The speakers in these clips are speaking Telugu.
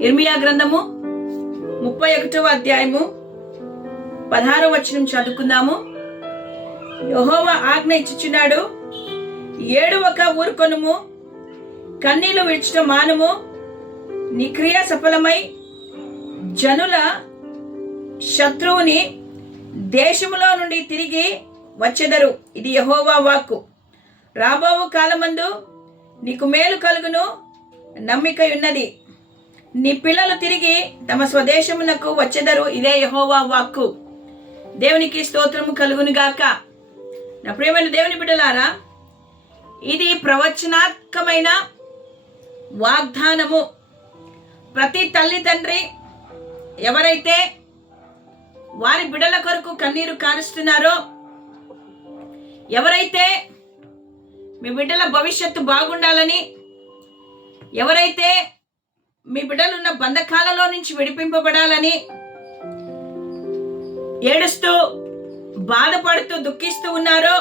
ఇర్మియా గ్రంథము ముప్పై ఒకటవ అధ్యాయము పదహారవ వచనం చదువుకుందాము. యహోవ ఆజ్ఞ ఇచ్చుచున్నాడు ఏడు ఒక ఊరుకొనుము కన్నీళ్ళు విడిచటం మానుము నీ క్రియ సఫలమై జనుల శత్రువుని దేశములో నుండి తిరిగి వచ్చెదరు. ఇది యహోవా వాక్కు. రాబోవు కాలమందు నీకు మేలు కలుగును నమ్మిక ఉన్నది నీ పిల్లలు తిరిగి తమ స్వదేశమునకు వచ్చెదరు ఇదే యహోవా వాక్కు. దేవునికి స్తోత్రము కలుగునుగాక. నా ప్రియమైన దేవుని బిడ్డలారా ఇది ప్రవచనాత్మకమైన వాగ్దానము. ప్రతి తల్లిదండ్రి ఎవరైతే వారి బిడ్డల కొరకు కన్నీరు కారుస్తున్నారో ఎవరైతే మీ బిడ్డల భవిష్యత్తు బాగుండాలని ఎవరైతే మీ బిడ్డలున్న బంధకాలలో నుంచి విడిపింపబడాలని ఏడుస్తూ బాధపడుతూ దుఃఖిస్తూ ఉన్నారో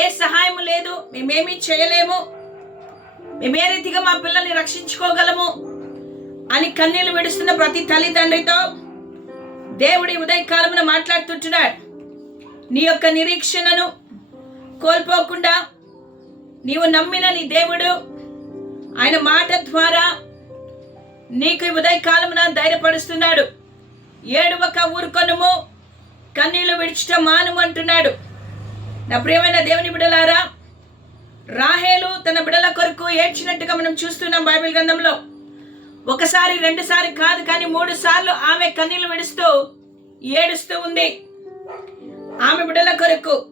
ఏ సహాయం లేదు మేమేమీ చేయలేము. మేమే రీతిగా మా పిల్లల్ని రక్షించుకోగలము అని కన్నీళ్ళు విడుస్తున్న ప్రతి తల్లిదండ్రితో దేవుడి ఉదయకాలమున మాట్లాడుతుంటున్నాడు. నీ యొక్క నిరీక్షణను కోల్పోకుండా నీవు నమ్మిన నీ దేవుడు ఆయన మాట ద్వారా నీకు ఈ ఉదయకాలమున ధైర్యపరుస్తున్నాడు. ఏడువక ఊరుకొనుము కన్నీళ్ళు విడిచటం మానుము అంటున్నాడు. నా ప్రియమైన దేవుని బిడలారా రాహేలు తన బిడల కొరకు ఏడ్చినట్టుగా మనం చూస్తున్నాం బైబిల్ గ్రంథంలో. ఒకసారి రెండుసారి కాదు కానీ మూడు సార్లు ఆమె కన్నీళ్ళు విడుస్తూ ఏడుస్తూ ఉంది. ఆమె బిడల కొరకు.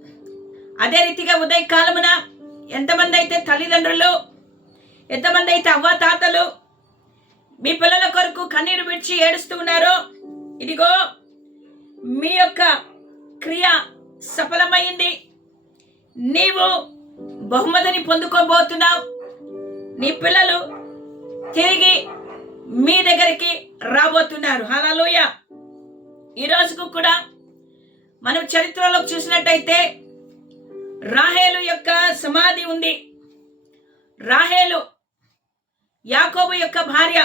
అదే రీతిగా ఉదయకాలమున ఎంతమంది అయితే తల్లిదండ్రులు ఎంతమంది అయితే అవ్వ తాతలు మీ పిల్లల కొరకు కన్నీరు విడిచి ఏడుస్తూ ఉన్నారో. ఇదిగో మీ యొక్క క్రియ సఫలమైంది. నీవు బహుమతిని పొందుకోబోతున్నావు. నీ పిల్లలు తిరిగి మీ దగ్గరికి రాబోతున్నారు. హలోయ ఈ రోజుకు కూడా మనం చరిత్రలో చూసినట్టయితే రాహేలు యొక్క సమాధి ఉంది. రాహేలు యాకోబు యొక్క భార్య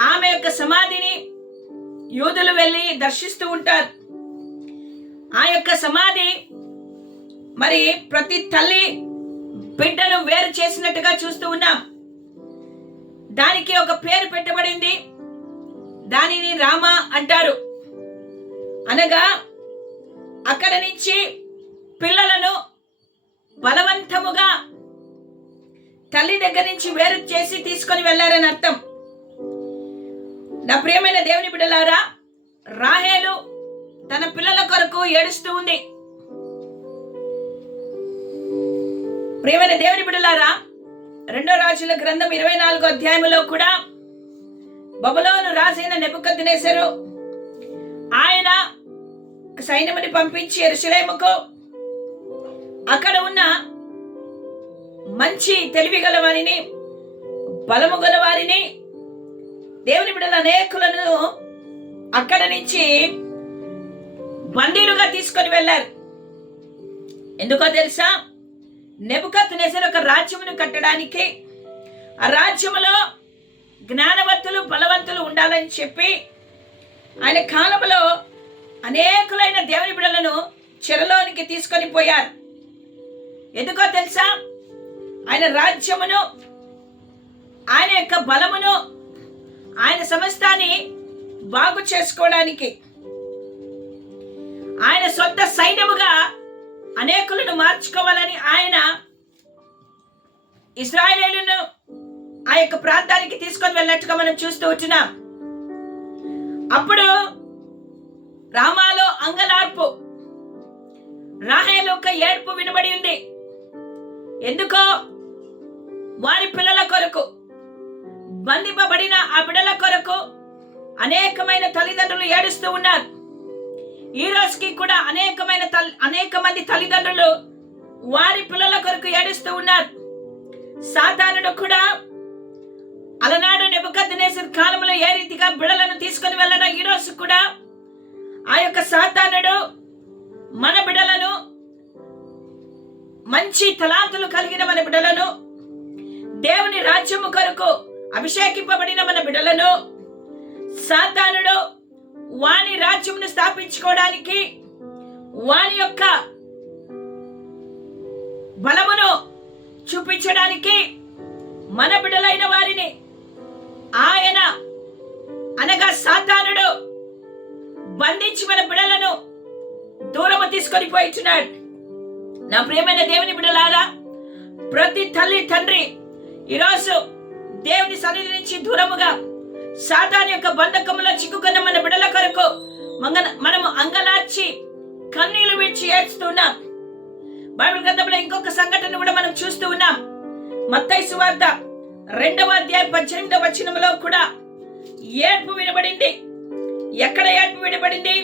ఆమె యొక్క సమాధిని యూదులు వెళ్ళి దర్శిస్తూ ఉంటారు. ఆ యొక్క సమాధి మరి ప్రతి తల్లి బిడ్డను వేరు చేసినట్టుగా చూస్తూ ఉన్నాం. దానికి ఒక పేరు పెట్టబడింది. దానిని రామ అంటారు. అనగా అక్కడ నుంచి పిల్లలను బలవంతముగా తల్లి దగ్గర నుంచి వేరు చేసి తీసుకొని వెళ్ళారని అర్థం. నా ప్రియమైన దేవుని బిడ్డలారా రాహేలు తన పిల్లల కొరకు ఏడుస్తూ ఉంది. ప్రియమైన దేవుని బిడ్డలారా రెండో రాజుల గ్రంథం ఇరవై నాలుగో అధ్యాయంలో కూడా బబులోను రాజైన తినేశారు ఆయన సైన్యముని పంపించి ఎరుసలేముకు అక్కడ ఉన్న మంచి తెలివి గల వారిని బలము గల వారిని దేవుని బిడ్డల అనేకులను అక్కడ నుంచి బందీలుగా తీసుకొని వెళ్ళారు. ఎందుకో తెలుసా? నెబుకత్ నెసరు ఒక రాజ్యమును కట్టడానికి ఆ రాజ్యములో జ్ఞానవంతులు బలవంతులు ఉండాలని చెప్పి ఆయన కాలంలో అనేకులైన దేవుని బిడలను చెరలోనికి తీసుకొని పోయారు. ఎందుకో తెలుసా? ఆయన రాజ్యమును ఆయన యొక్క బలమును ఆయన సమస్తాన్ని బాగు చేసుకోవడానికి ఆయన సొంత సైన్యముగా అనేకులను మార్చుకోవాలని ఆయన ఇస్రాయేలీలను ఆ యొక్క ప్రాంతానికి తీసుకొని వెళ్ళినట్టుగా మనం చూస్తూ ఉంటున్నాం. అప్పుడు రామాలో అంగలార్పు రాహేలు ఒక ఏడుపు వినబడి ఉంది. ఎందుకో వారి పిల్లల కొరకు బంధింపబడిన ఆ బిడల కొరకు అనేకమైన తల్లిదండ్రులు ఏడుస్తూ ఉన్నారు. ఈ రోజుకి కూడా అనేకమైన తల్ అనేక మంది తల్లిదండ్రులు వారి పిల్లల కొరకు ఏడుస్తూ ఉన్నారు. సాతానుడు కూడా అలనాడు నెబుకద్నేసర్ కాలంలో ఏ రీతిగా బిడలను తీసుకొని వెళ్ళడం ఈ రోజు కూడా ఆ యొక్క సాతానుడు మన బిడలను మంచి తలాంతులు కలిగిన మన బిడలను దేవుని రాజ్యము కొరకు అభిషేకింపబడిన మన బిడలను సాతానుడు వాని రాజ్యమును స్థాపించుకోవడానికి వాని యొక్క బలమును చూపించడానికి మన బిడలైన వారిని ఆయన అనగా సాతానుడు బంధించి మన బిడలను దూరము తీసుకొని పోయిచున్నాడు. నా ప్రియమైన దేవుని బిడలారా ప్రతి తల్లి తండ్రి ఈరోజు దేవుని సన్నిధి నుంచి దూరముగా సాతాన్ యొక్క బంధకములో చిక్కుకున్న మన బిడల కొరకు మంగన మనము అంగలార్చి కన్నీళ్ళు విడిచి ఏడ్చుతున్నాం బైబిల్ గ్రంథంలో ఇంకొక సంఘటన కూడా మనం చూస్తూ ఉన్నాం. మత్తయి సువార్త రెండవ అధ్యాయం పద్దెనిమిదవ వచనంలో కూడా ఏడ్పు వినబడింది. ఎక్కడ ఏడ్పు వినబడింది?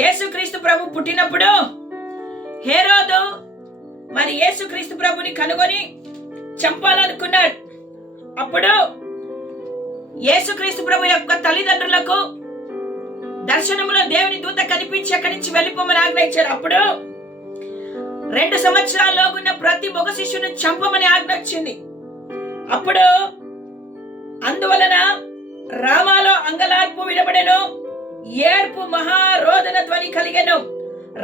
యేసుక్రీస్తు ప్రభు పుట్టినప్పుడు హేరోదు మరి యేసుక్రీస్తు ప్రభుని కనుగొని చంపాలనుకున్నాడు. అప్పుడు యేసుక్రీస్తు ప్రభు యొక్క తల్లిదండ్రులకు దర్శనములో దేవుని దూత కనిపించి అక్కడి నుంచి వెళ్ళిపోమని ఆజ్ఞయించారు అప్పుడు రెండు సంవత్సరాల్లోగున్న ప్రతి మగ శిష్యుని చంపమని ఆజ్ఞ వచ్చింది. అప్పుడు అందువలన రామాలో అంగలార్పు వినబడెను ఏడ్పు మహారోదన ధ్వని కలిగెను.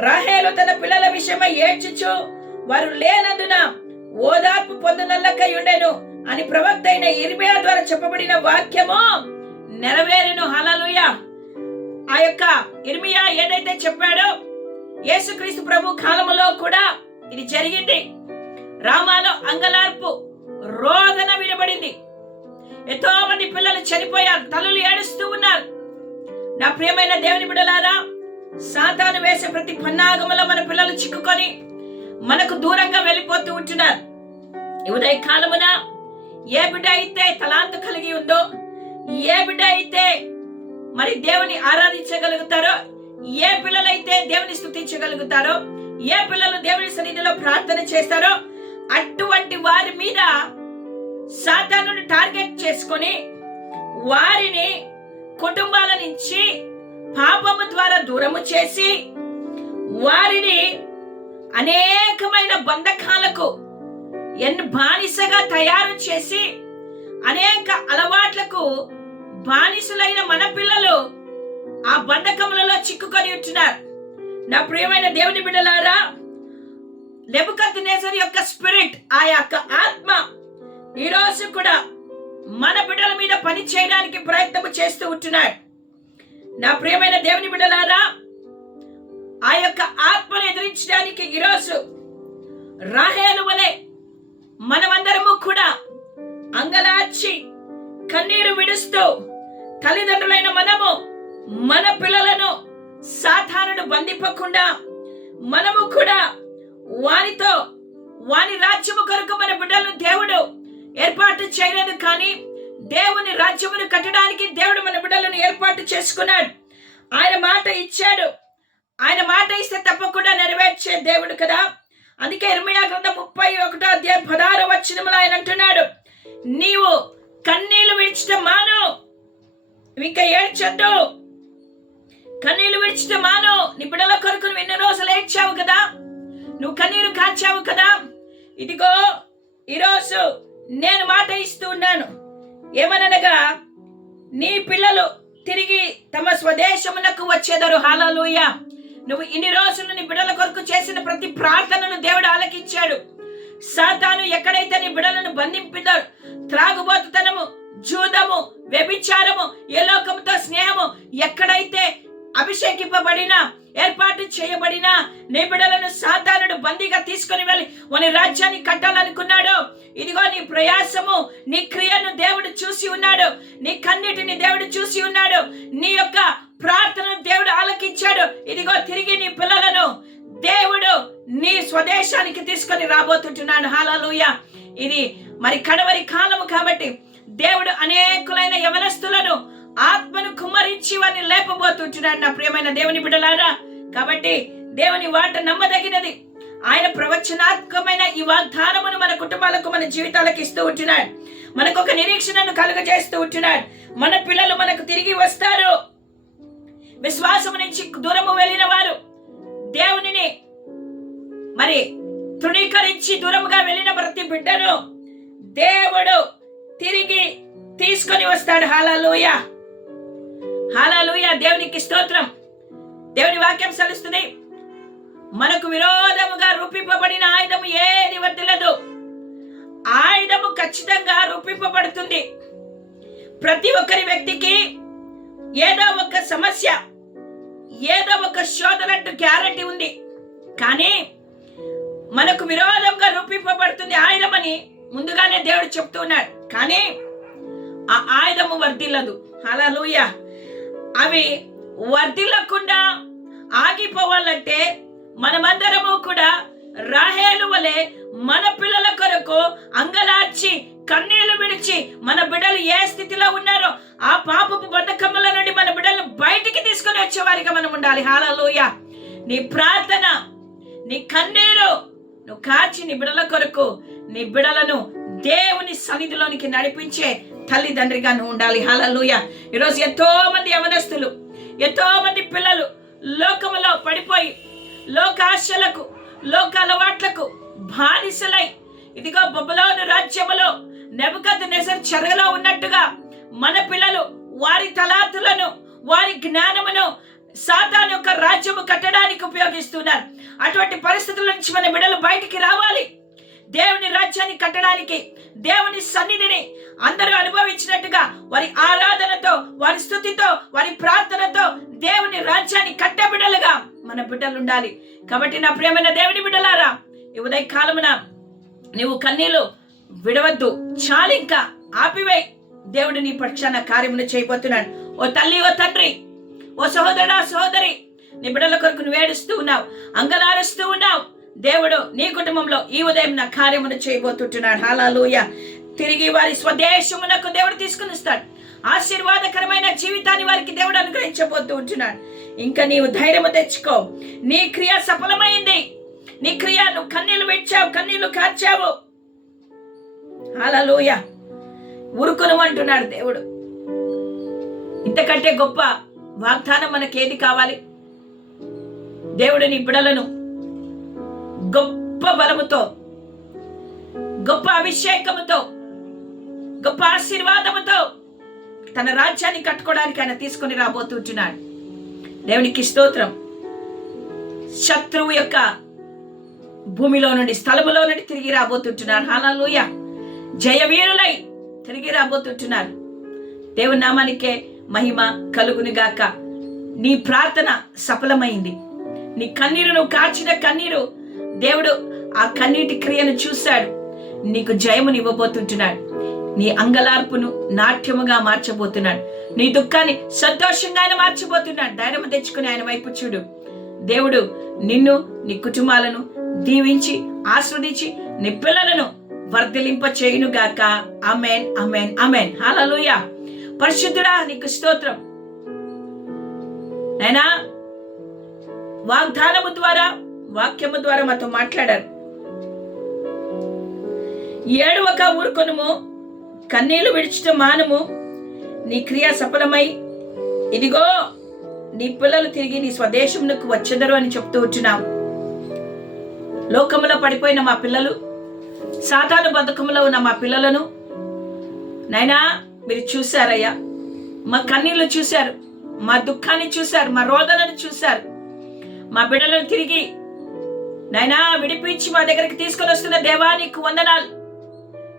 రాహేలు తన పిల్లల విషయమై ఏడ్చుచు వారు లేనందున ఓదార్పు పొందనల్లకై ఉండెను. అని ప్రవక్త అయిన ఇర్మియా ద్వారా చెప్పబడిన వాక్యము నెరవేరును. హలలుయ ఆ యొక్క ఇర్మియా ఏదైతే చెప్పాడో యేసుక్రీస్తు ప్రభు కాలములో కూడా ఇది జరిగింది. రామాలో అంగలార్పు రోదన వినబడింది. ఎంతో మంది పిల్లలు చనిపోయారు తల్లులు ఏడుస్తూ ఉన్నారు. నా ప్రియమైన దేవుని బిడలారా సాతాను వేసే ప్రతి పన్నాగములో మన పిల్లలు చిక్కుకొని మనకు దూరంగా వెళ్ళిపోతూ ఉంటున్నారు. ఉదయ కాలమున ఏ బిడ్డ అయితే తలాంతు కలిగి ఉందో ఏ బిడ్డ అయితే మరి దేవుని ఆరాధించగలుగుతారో ఏ పిల్లలైతే దేవుని స్థుతించగలుగుతారో ఏ పిల్లలు దేవుని సన్నిధిలో ప్రార్థన చేస్తారో అటువంటి వారి మీద సాతానుని టార్గెట్ చేసుకొని వారిని కుటుంబాల నుంచి పాపము ద్వారా దూరము చేసి వారిని అనేకమైన బంధకాలకు ఎన్ని బానిసగా తయారు చేసి అనేక అలవాట్లకు బానిసలైన మన పిల్లలు ఆ బంధకములలో చిక్కుకొని ఉంటున్నారు. నా ప్రియమైన దేవుని బిడ్డలారా నెబుకత్ యొక్క స్పిరిట్ ఆ యొక్క ఆత్మ ఈరోజు కూడా మన బిడ్డల మీద పని చేయడానికి ప్రయత్నం చేస్తూ ఉంటున్నాడు నా ప్రియమైన దేవుని బిడ్డలారా ఆ యొక్క ఆత్మను ఎదిరించడానికి ఈరోజు రాహేలు వలె మనమందరము కూడా అంగలార్చి కన్నీరు విడుస్తూ తల్లిదండ్రులైన మనము మన పిల్లలను సాధారణ బంధింపకుండా మనము కూడా వారితో వారి రాజ్యము కొరకు మన బిడ్డలను దేవుడు ఏర్పాటు చేయలేదు కానీ దేవుని రాజ్యమును కట్టడానికి దేవుడు మన బిడ్డలను ఏర్పాటు చేసుకున్నాడు. ఆయన మాట ఇచ్చాడు. ఆయన మాట ఇస్తే తప్పకుండా నెరవేర్చే దేవుడు కదా. అందుకే ఇరవై గ్రంథం ముప్పై ఒకటో అధ్యాయం పదహారు వచ్చినములు ఆయన అంటున్నాడు నీవు కన్నీళ్ళు విడిచడం మాను ఇంకా ఏడ్చద్దు. కన్నీళ్ళు విడిచడం మాను నీ బిడ్డల కొరకు నువ్వు ఎన్ని రోజులు ఏడ్చావు కదా? నువ్వు కన్నీరు కాచావు కదా? ఇదిగో ఈరోజు నేను మాట ఇస్తూ ఉన్నాను. ఏమనగా నీ పిల్లలు తిరిగి తమ స్వదేశమునకు వచ్చేదరు. హాలలోయ నువ్వు ఇన్ని రోజులు నీ బిడల కొరకు చేసిన ప్రతి ప్రార్థనను దేవుడు ఆలకించాడు. సాతాను ఎక్కడైతే నీ బిడలను బంధింపిదారు త్రాగుబోతుతనము జూదము వ్యభిచారము ఏ స్నేహము ఎక్కడైతే అభిషేకింపబడిన ఏర్పాటు చేయబడిన నీ బిడలను సాతానుడు బందీగా తీసుకుని వెళ్ళి వాని రాజ్యాన్ని కట్టాలనుకున్నాడు ఇదిగో నీ ప్రయాసము నీ క్రియను దేవుడు చూసి ఉన్నాడు. నీ కన్నిటిని దేవుడు చూసి ఉన్నాడు. నీ యొక్క ప్రార్థనను దేవుడు ఆలకించాడు. ఇదిగో తిరిగి నీ పిల్లలను దేవుడు నీ స్వదేశానికి తీసుకొని రాబోతుంటున్నాడు. హాలూయ ఇది మరి కడవరి కాలము కాబట్టి దేవుడు అనేకులైన యవనస్తులను ఆత్మను కుమ్మరించి వారిని లేపబోతుంటున్నాడు నా ప్రియమైన దేవుని బిడ్డలారా. కాబట్టి దేవుని వాట నమ్మదగినది. ఆయన ప్రవచనాత్మకమైన ఈ వాగ్దానమును మన కుటుంబాలకు మన జీవితాలకు ఇస్తూ ఉంటున్నాడు. మనకు ఒక నిరీక్షణను కలుగజేస్తూ ఉంటున్నాడు. మన పిల్లలు మనకు తిరిగి వస్తారు. విశ్వాసము నుంచి దూరము వెళ్ళిన వారు దేవునిని మరి తృణీకరించి దూరముగా వెళ్ళిన ప్రతి బిడ్డను దేవుడు తిరిగి తీసుకొని వస్తాడు. హాలూయ. హాలూయ. దేవునికి స్తోత్రం. దేవుని వాక్యం సలుస్తుంది. మనకు విరోధముగా రూపింపబడిన ఆయుధము ఏది వర్తిల్లదు ఆయుధము ఖచ్చితంగా రూపింపబడుతుంది. ప్రతి ఒక్కరి వ్యక్తికి ఏదో ఒక సమస్య ఏదో ఒక శోధనట్టు గ్యారంటీ ఉంది. కానీ మనకు విరోధంగా రూపింపబడుతుంది ఆయుధమని ముందుగానే దేవుడు చెప్తూ ఉన్నాడు. కానీ ఆ ఆయుధము వర్ధిల్లదు. అలా లూయ అవి వర్ధిల్లకుండా ఆగిపోవాలంటే మనమందరము కూడా రాహేలు వలె మన పిల్లల కొరకు అంగలార్చి కన్నీళ్ళు విడిచి మన బిడ్డలు ఏ స్థితిలో ఉన్నారో ఆ పాపపు బతుకమ్మల నుండి మన బిడ్డలు బయటికి తీసుకొని వచ్చేవారిగా మనం ఉండాలి. హాలలోయ నీ ప్రార్థన నీ కన్నీరు నువ్వు కాచి నీ బిడల కొరకు నీ బిడలను దేవుని సన్నిధిలోనికి నడిపించే తల్లిదండ్రిగా నువ్వు ఉండాలి. హాలూయ ఈరోజు ఎంతో మంది యవనస్తులు ఎంతో మంది పిల్లలు లోకములో పడిపోయి లోకాశలకు లోక అలవాట్లకు బానిసలై ఇదిగో బొబ్బలోని రాజ్యములో నెబద్ నెసర్ చెరగలో ఉన్నట్టుగా మన పిల్లలు వారి తలాతులను వారి జ్ఞానమును సాతాన్ యొక్క రాజ్యము కట్టడానికి ఉపయోగిస్తున్నారు. అటువంటి పరిస్థితుల నుంచి మన బిడ్డలు బయటికి రావాలి. దేవుని రాజ్యాన్ని కట్టడానికి దేవుని సన్నిధిని అందరూ అనుభవించినట్టుగా వారి ఆరాధనతో వారి స్థుతితో వారి ప్రార్థనతో దేవుని రాజ్యాన్ని కట్టే బిడ్డలుగా మన బిడ్డలు ఉండాలి. కాబట్టి నా ప్రేమైన దేవుని బిడ్డలారా ఈ ఉదయ కాలమున నీవు కన్నీలు విడవద్దు. చాలింకా ఆపివే దేవుడు నీ పక్షాన కార్యమును చేయబోతున్నాడు. ఓ తల్లి ఓ తండ్రి ఓ సహోదరుడా సహోదరి నీ బిడ్డల కొరకు నువ్వు ఏడుస్తూ ఉన్నావు అంగలారుస్తూ ఉన్నావు. దేవుడు నీ కుటుంబంలో ఈ ఉదయం నా కార్యమును చేయబోతుంటున్నాడు. హాలాలూయ తిరిగి వారి స్వదేశమునకు దేవుడు తీసుకుని వస్తాడు. ఆశీర్వాదకరమైన జీవితాన్ని వారికి దేవుడు అనుగ్రహించబోతూ ఉంటున్నాడు. ఇంకా నీవు ధైర్యము తెచ్చుకో. నీ క్రియ సఫలమైంది. నీ క్రియ నువ్వు కన్నీళ్ళు విడిచావు కన్నీళ్ళు కార్చావు. హాలలోయ ఉరుకును అంటున్నాడు దేవుడు. ఇంతకంటే గొప్ప వాగ్దానం మనకేది కావాలి? దేవుడు నీ బిడలను గొప్ప బలముతో గొప్ప అభిషేకముతో గొప్ప ఆశీర్వాదముతో తన రాజ్యాన్ని కట్టుకోవడానికి ఆయన తీసుకొని రాబోతుంటున్నాడు. దేవునికి స్తోత్రం. శత్రువు యొక్క భూమిలో నుండి స్థలములో నుండి తిరిగి రాబోతుంటున్నాడు. హాలూయా జయవీరులై తిరిగి రాబోతుంటున్నారు. దేవుని నామానికే మహిమ కలుగునిగాక నీ ప్రార్థన సఫలమైంది. నీ కన్నీరు నువ్వు కన్నీరు దేవుడు ఆ కన్నీటి క్రియను చూశాడు. నీకు జయముని ఇవ్వబోతుంటున్నాడు. నీ అంగలార్పును నాట్యముగా మార్చబోతున్నాడు. నీ దుఃఖాన్ని సంతోషంగా ఆయన మార్చబోతున్నాడు. ధైర్యం తెచ్చుకుని ఆయన వైపు చూడు. దేవుడు నిన్ను నీ కుటుంబాలను దీవించి ఆస్వాదించి నీ పిల్లలను వర్ధలింప చేయునుగాక అమెన్ అమెన్ అమెన్ హల్లెలూయా. పరిశుద్ధుడా నీకు స్తోత్రం. నైనా వాగ్దానము ద్వారా వాక్యము ద్వారా మాతో మాట్లాడారు. ఏడవక ఊరుకొనుము కన్నీళ్ళు విడిచటం మానము. నీ క్రియ సఫలమై ఇదిగో నీ పిల్లలు తిరిగి నీ స్వదేశమునకు వచ్చెదరు అని చెప్తూ వచ్చినాం లోకములో పడిపోయిన మా పిల్లలు సాతాను బతుకములో ఉన్న మా పిల్లలను. నైనా మీరు చూశారయ్యా. మా కన్నీళ్ళు చూశారు మా దుఃఖాన్ని చూశారు మా రోదనను చూశారు. మా బిడ్డలను తిరిగి నైనా విడిపించి మా దగ్గరికి తీసుకొని వస్తున్న దేవా నీకు వందనాలు.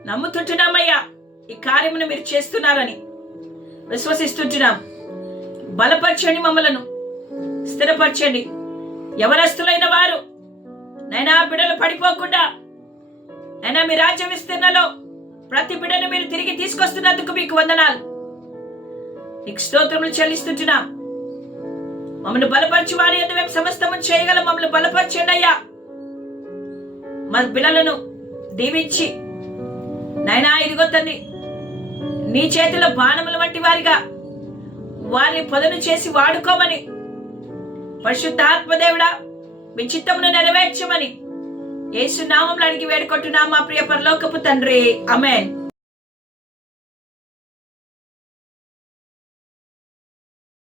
నమ్ముతుంటున్నామయ్యా ఈ కార్యమును మీరు చేస్తున్నారని విశ్వసిస్తుంటున్నాం. బలపరచండి మమ్మలను స్థిరపరచండి. ఎవరస్తులైన వారు నైనా బిడ్డలు పడిపోకుండా అయినా మీ రాజ్యం విస్తీర్ణలో ప్రతి బిడ్డను మీరు తిరిగి తీసుకొస్తున్నందుకు మీకు వందనాలు. నీకు స్తోత్రములు చెల్లిస్తుంటున్నాం. మమ్మల్ని బలపరచు వారి యొద్ద మేము సమస్తము చేయగలం. మమ్మల్ని బలపరచండి అయ్యా. మా బిడ్డలను దీవించి నైనా ఇదిగో తండ్రి నీ చేతిలో బాణముల వంటి వారిగా వారిని పదును చేసి వాడుకోమని పరిశుద్ధాత్మదేవుడా మీ చిత్తమును నెరవేర్చమని యేసు నామంలో అడిగి వేడుకుంటున్నాం మా ప్రియ పరలోకపు తండ్రి. అమెన్